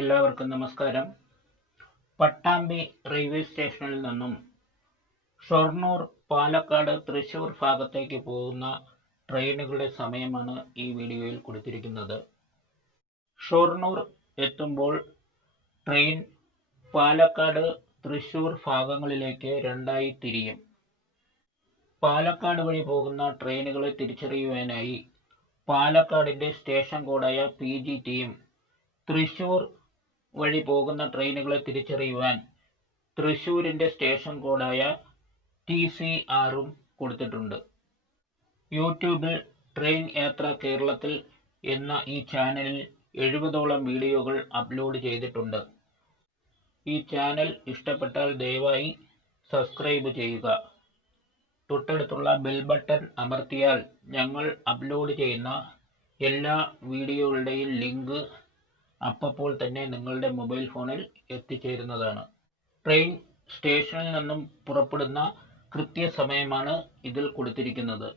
എല്ലാവർക്കും നമസ്കാരം. പട്ടാമ്പി റെയിൽവേ സ്റ്റേഷനിൽ നിന്നും ഷൊർണൂർ പാലക്കാട് തൃശൂർ ഭാഗത്തേക്ക് പോകുന്ന ട്രെയിനുകളുടെ സമയമാണ് ഈ വീഡിയോയിൽ കൊടുത്തിരിക്കുന്നത്. ഷൊർണൂർ എത്തുമ്പോൾ ട്രെയിൻ പാലക്കാട് തൃശൂർ ഭാഗങ്ങളിലേക്ക് രണ്ടായി തിരിയും. പാലക്കാട് വഴി പോകുന്ന ട്രെയിനുകളെ തിരിച്ചറിയുവാനായി പാലക്കാടിന്റെ സ്റ്റേഷൻ കോഡായ പി ജി ടിയും തൃശൂർ വഴി പോകുന്ന ട്രെയിനുകളെ തിരിച്ചറിയുവാൻ തൃശൂരിന്റെ സ്റ്റേഷൻ കോഡായ ടി സി ആറും കൊടുത്തിട്ടുണ്ട്. യൂട്യൂബിൽ ട്രെയിൻ യാത്ര കേരളത്തിൽ എന്ന ഈ ചാനലിൽ എഴുപതോളം വീഡിയോകൾ അപ്ലോഡ് ചെയ്തിട്ടുണ്ട്. ഈ ചാനൽ ഇഷ്ടപ്പെട്ടാൽ ദയവായി സബ്സ്ക്രൈബ് ചെയ്യുക. തൊട്ടടുത്തുള്ള ബെൽ ബട്ടൺ അമർത്തിയാൽ ഞങ്ങൾ അപ്ലോഡ് ചെയ്യുന്ന എല്ലാ വീഡിയോകളുടെയും ലിങ്ക് അപ്പോൾ തന്നെ നിങ്ങളുടെ മൊബൈൽ ഫോണിൽ എത്തിച്ചേരുന്നതാണ്. ട്രെയിൻ സ്റ്റേഷനിൽ നിന്നും പുറപ്പെടുന്ന കൃത്യസമയമാണ് ഇതിൽ കൊടുത്തിരിക്കുന്നത്.